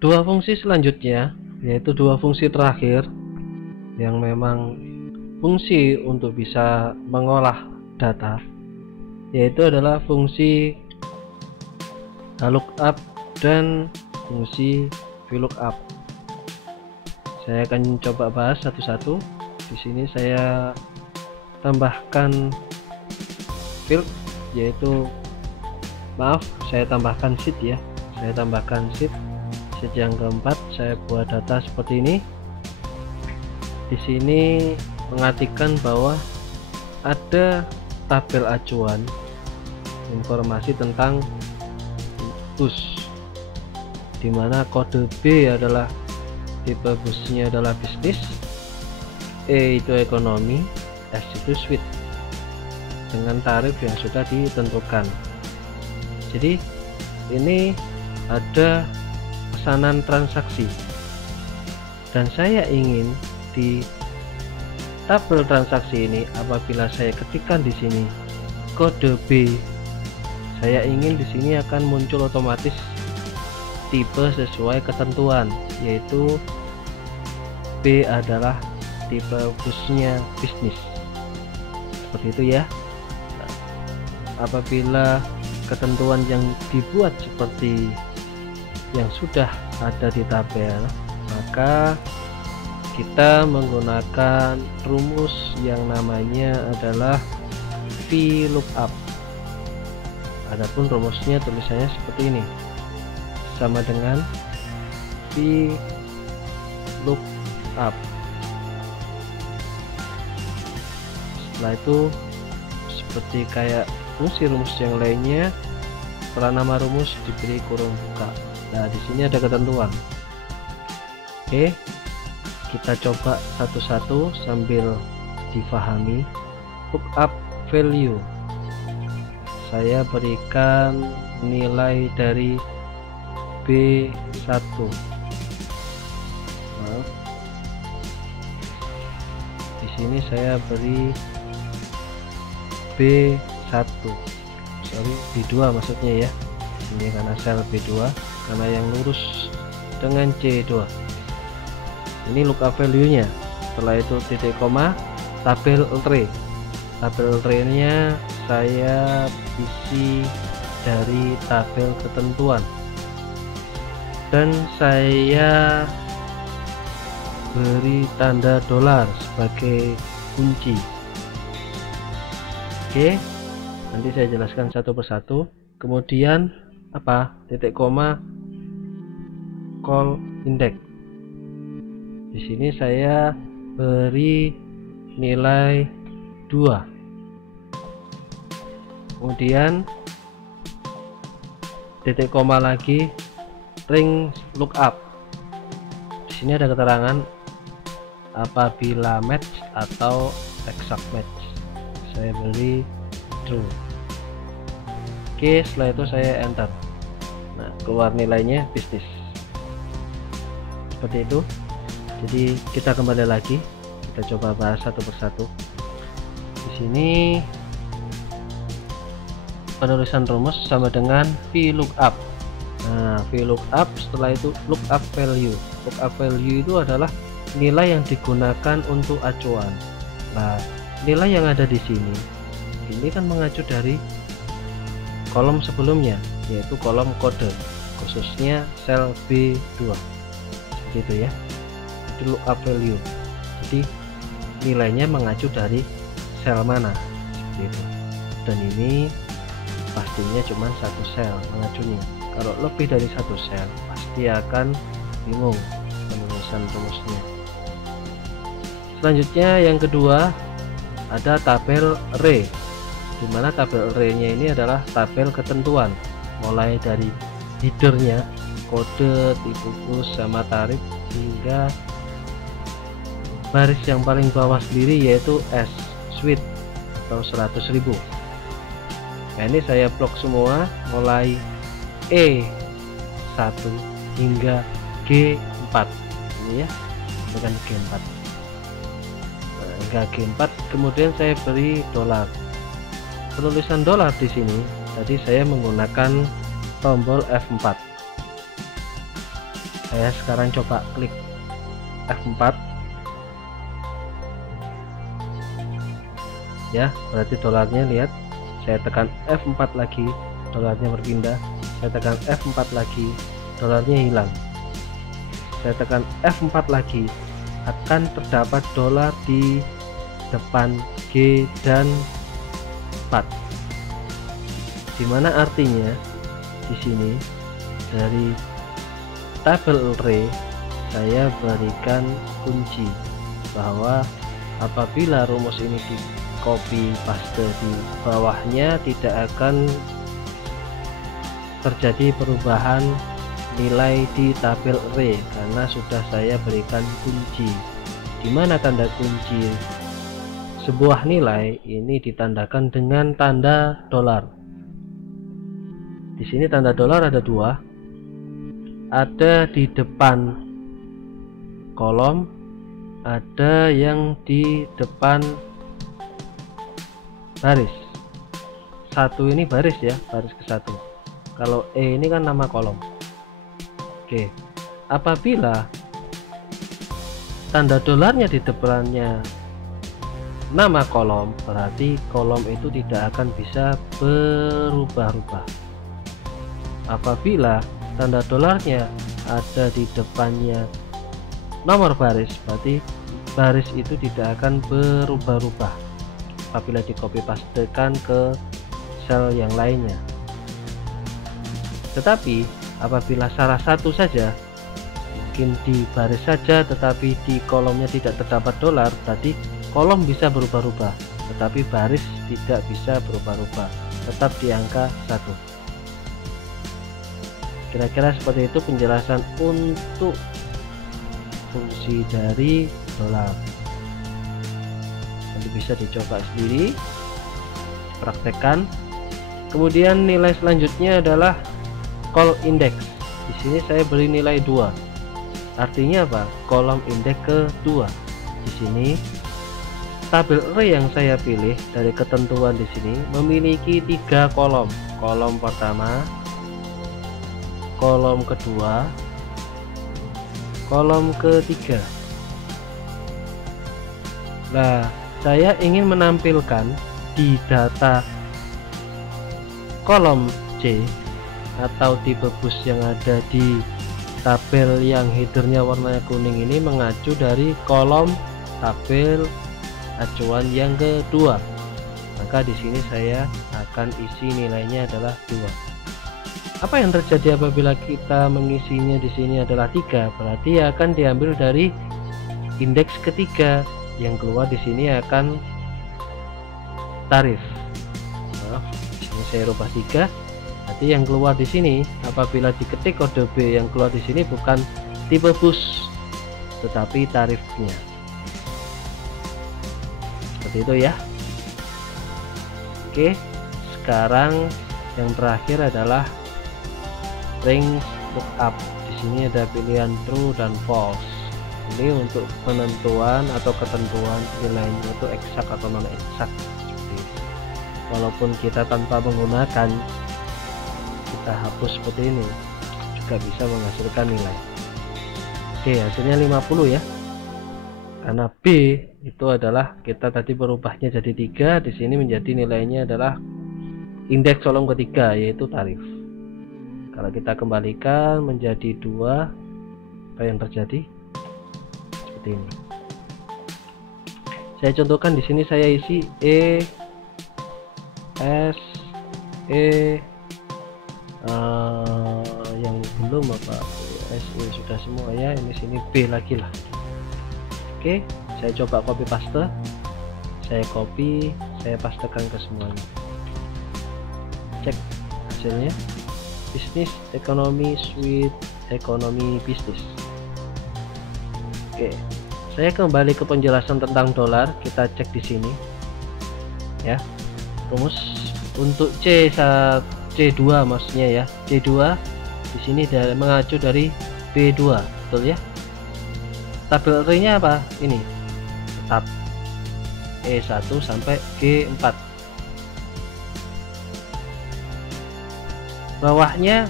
Dua fungsi selanjutnya, yaitu dua fungsi terakhir yang memang fungsi untuk bisa mengolah data, yaitu adalah fungsi lookup dan fungsi VLOOKUP. Saya akan coba bahas satu-satu. Di sini saya tambahkan field, yaitu saya tambahkan sheet ya. Saya tambahkan sheet yang keempat. Saya buat data seperti ini. Di sini mengartikan bahwa ada tabel acuan informasi tentang bus, dimana kode B adalah tipe busnya adalah bisnis, E itu ekonomi, S itu suite, dengan tarif yang sudah ditentukan. Jadi ini ada pesanan transaksi, dan saya ingin di tabel transaksi ini, apabila saya ketikkan di sini kode B, saya ingin di sini akan muncul otomatis tipe sesuai ketentuan, yaitu B adalah tipe busnya bisnis, seperti itu ya. Apabila ketentuan yang dibuat seperti yang sudah ada di tabel, maka kita menggunakan rumus yang namanya adalah VLOOKUP. Adapun rumusnya tulisannya seperti ini, sama dengan VLOOKUP. Setelah itu seperti kayak fungsi rumus yang lainnya, setelah nama rumus diberi kurung buka. Nah, di sini ada ketentuan. Oke, kita coba satu-satu sambil difahami. Lookup value, saya berikan nilai dari B1. Nah, di sini saya beri B1, B2 maksudnya ya. Ini karena sel B2, karena yang lurus dengan C2. Ini lookup value nya. Setelah itu titik koma, tabel array. Tabel array-nya saya isi dari tabel ketentuan, dan saya beri tanda dolar sebagai kunci. Oke, nanti saya jelaskan satu persatu. Kemudian titik koma, call index. Di sini saya beri nilai 2. Kemudian titik koma lagi, ring lookup. Di sini ada keterangan apabila match atau exact match. Saya beri true. Oke, setelah itu saya enter. Nah, keluar nilainya bisnis. Seperti itu. Jadi kita kembali lagi, kita coba bahas satu persatu. Di sini penulisan rumus sama dengan VLOOKUP. Nah, VLOOKUP, setelah itu lookup value. Lookup value itu adalah nilai yang digunakan untuk acuan. Nah, nilai yang ada di sini ini kan mengacu dari kolom sebelumnya, yaitu kolom kode, khususnya sel B2. Seperti itu ya. Itu lookup value. Jadi nilainya mengacu dari sel mana, seperti itu. Dan ini pastinya cuma satu sel mengacunya. Kalau lebih dari satu sel pasti akan bingung penulisan rumusnya. Selanjutnya yang kedua ada tabel array, dimana tabel array-nya ini adalah tabel ketentuan, mulai dari headernya, kode, tipe bus, sama tarif, hingga baris yang paling bawah sendiri yaitu S suite atau 100.000. Nah, ini saya blok semua mulai E1 hingga G4 ini ya, dengan G4. Nah, hingga G4, kemudian saya beri dolar. Penulisan dolar di sini tadi saya menggunakan tombol F4. Saya sekarang coba klik F4 ya, berarti dolarnya, lihat, saya tekan F4 lagi, dolarnya berpindah. Saya tekan F4 lagi, dolarnya hilang. Saya tekan F4 lagi, akan terdapat dolar di depan G dan 4, dimana artinya di sini dari tabel array saya berikan kunci bahwa apabila rumus ini di copy paste di bawahnya, tidak akan terjadi perubahan nilai di tabel array karena sudah saya berikan kunci. Dimana tanda kunci sebuah nilai ini ditandakan dengan tanda dolar. Di sini tanda dolar ada dua, ada di depan kolom, ada yang di depan baris. Satu ini baris ya, baris ke satu. Kalau E ini kan nama kolom. Oke, apabila tanda dolarnya di depannya nama kolom, berarti kolom itu tidak akan bisa berubah-ubah. Apabila tanda dolarnya ada di depannya nomor baris, berarti baris itu tidak akan berubah-ubah apabila di copy pastekan ke sel yang lainnya. Tetapi apabila salah satu saja, mungkin di baris saja tetapi di kolomnya tidak terdapat dolar, berarti kolom bisa berubah-ubah tetapi baris tidak bisa berubah-ubah, tetap di angka 1. Kira-kira seperti itu penjelasan untuk fungsi dari dolar. Nanti bisa dicoba sendiri, praktekkan. Kemudian nilai selanjutnya adalah call index. Di sini saya beri nilai 2. Artinya apa? Kolom indeks kedua. Di sini tabel array yang saya pilih dari ketentuan di sini memiliki 3 kolom. Kolom pertama, kolom kedua, kolom ketiga. Nah, saya ingin menampilkan di data kolom C atau tipe bus yang ada di tabel yang headernya warnanya kuning ini mengacu dari kolom tabel acuan yang kedua. Maka di sini saya akan isi nilainya adalah 2. Apa yang terjadi apabila kita mengisinya di sini adalah 3? Berarti akan diambil dari indeks ketiga, yang keluar di sini akan tarif. Maaf, di sini saya rubah 3. Berarti yang keluar di sini apabila diketik kode B, yang keluar di sini bukan tipe bus tetapi tarifnya. Seperti itu ya. Oke, sekarang yang terakhir adalah range lookup. Di sini ada pilihan true dan false. Ini untuk penentuan atau ketentuan nilainya itu eksak atau non eksak. Walaupun kita tanpa menggunakan, kita hapus seperti ini, juga bisa menghasilkan nilai. Oke, hasilnya 50 ya. Karena B itu adalah kita tadi berubahnya jadi 3, di sini menjadi nilainya adalah indeks kolom ketiga, yaitu tarif. Kalau kita kembalikan menjadi 2, apa yang terjadi? Seperti ini. Saya contohkan di sini, saya isi E, S, E, yang belum apa, S, E sudah semua ya. Ini sini B lagi lah. Oke, saya coba copy paste. Saya copy, saya pastekan ke semuanya. Cek hasilnya. Bisnis, ekonomi, suite, ekonomi, bisnis. Oke, saya kembali ke penjelasan tentang dolar. Kita cek di sini ya, rumus untuk C2 maksudnya ya, C2 di sini mengacu dari B2, betul ya. Tabel array-nya apa? Ini tetap E1 sampai G4. Bawahnya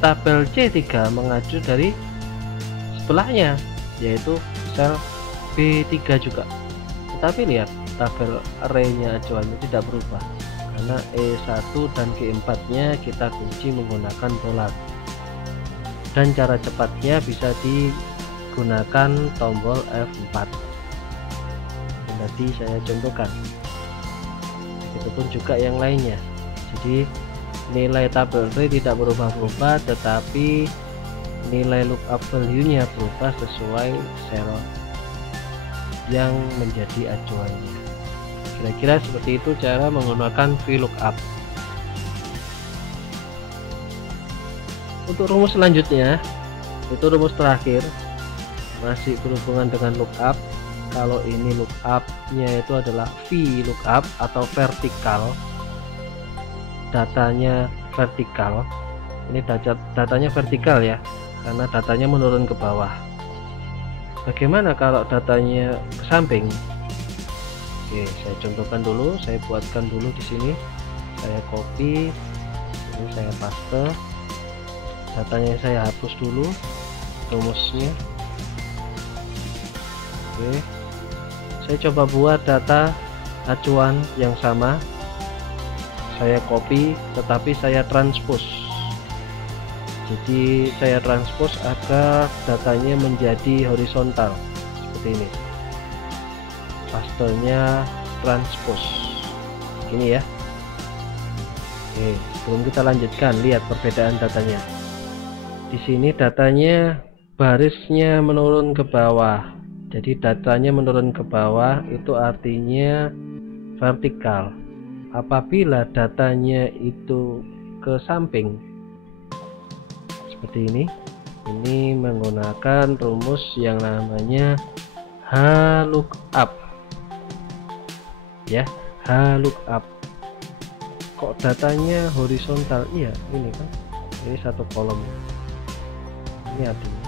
tabel C3 mengacu dari sebelahnya, yaitu sel B3 juga. Tetapi lihat, tabel arraynya acuannya tidak berubah karena E1 dan G4 nya kita kunci menggunakan dolar, dan cara cepatnya bisa digunakan tombol F4 yang tadi saya contohkan. Begitupun juga yang lainnya. Jadi nilai tabel array tidak berubah-ubah, tetapi nilai lookup value nya berubah sesuai sel yang menjadi acuannya. Kira-kira seperti itu cara menggunakan VLOOKUP. Untuk rumus selanjutnya, itu rumus terakhir, masih berhubungan dengan lookup. Kalau ini lookup nya itu adalah VLOOKUP atau vertikal, datanya vertikal. Ini datanya vertikal ya, karena datanya menurun ke bawah. Bagaimana kalau datanya ke samping? Oke, saya contohkan dulu, saya buatkan dulu di sini. Saya copy, ini saya paste. Datanya saya hapus dulu, rumusnya. Oke, saya coba buat data acuan yang sama. Saya copy, tetapi saya transpose. Jadi saya transpose agar datanya menjadi horizontal seperti ini. Pastenya transpose ini ya. Oke, sebelum kita lanjutkan, lihat perbedaan datanya. Di sini datanya barisnya menurun ke bawah. Jadi datanya menurun ke bawah itu artinya vertikal. Apabila datanya itu ke samping seperti ini menggunakan rumus yang namanya HLOOKUP ya. HLOOKUP. Kok datanya horizontal? Iya, ini kan, ini satu kolom, ini artinya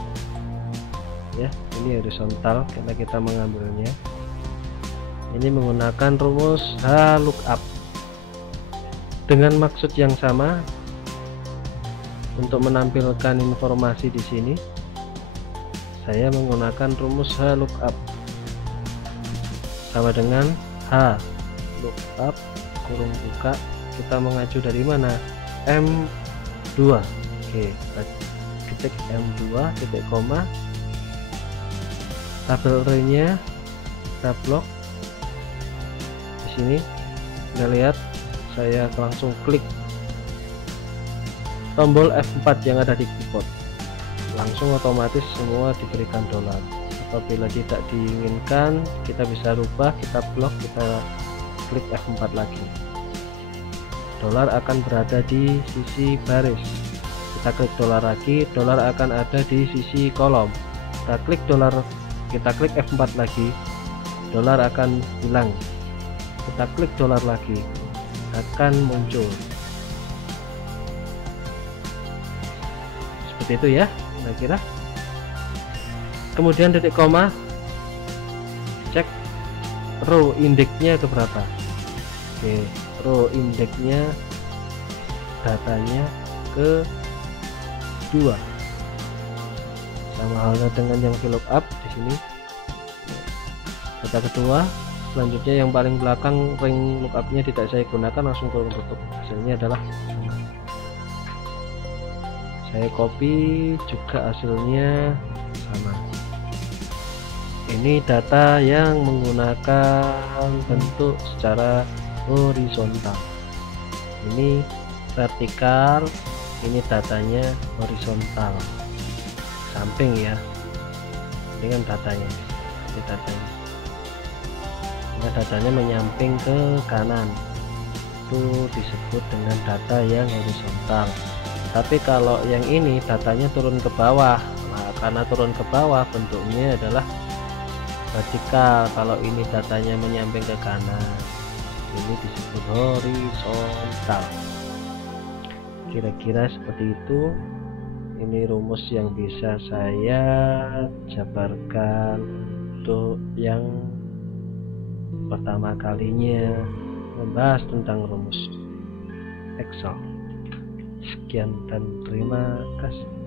ya, ini horizontal karena kita mengambilnya. Ini menggunakan rumus HLOOKUP dengan maksud yang sama. Untuk menampilkan informasi di sini, saya menggunakan rumus HLOOKUP sama dengan HLOOKUP kurung buka, kita mengacu dari mana? M2. Oke, kita ketik M2 titik koma, tabel array-nya kita blok di sini. Kita lihat, saya langsung klik tombol F4 yang ada di keyboard, langsung otomatis semua diberikan dolar. Apabila tidak diinginkan, kita bisa rubah, kita blok, kita klik F4 lagi. Dolar akan berada di sisi baris. Kita klik dolar lagi, dolar akan ada di sisi kolom. Kita klik dolar, kita klik F4 lagi, dolar akan hilang. Kita klik dolar lagi, akan muncul. Seperti itu ya, kira-kira. Kemudian titik koma, cek row indeksnya ke berapa. Oke, row indeksnya datanya ke 2, sama halnya dengan yang VLOOKUP di sini. Data kedua, selanjutnya yang paling belakang ring lookupnya tidak saya gunakan, langsung kurung tutup. Hasilnya adalah sama. Saya copy juga, hasilnya sama. Ini data yang menggunakan bentuk secara horizontal, ini vertikal, ini datanya horizontal samping ya. Ini kan datanya, ini datanya, nah, datanya menyamping ke kanan, itu disebut dengan data yang horizontal. Tapi kalau yang ini datanya turun ke bawah, nah karena turun ke bawah bentuknya adalah vertikal. Kalau ini datanya menyamping ke kanan, ini disebut horizontal. Kira-kira seperti itu. Ini rumus yang bisa saya jabarkan untuk yang pertama kalinya membahas tentang rumus Excel. Sekian dan terima kasih.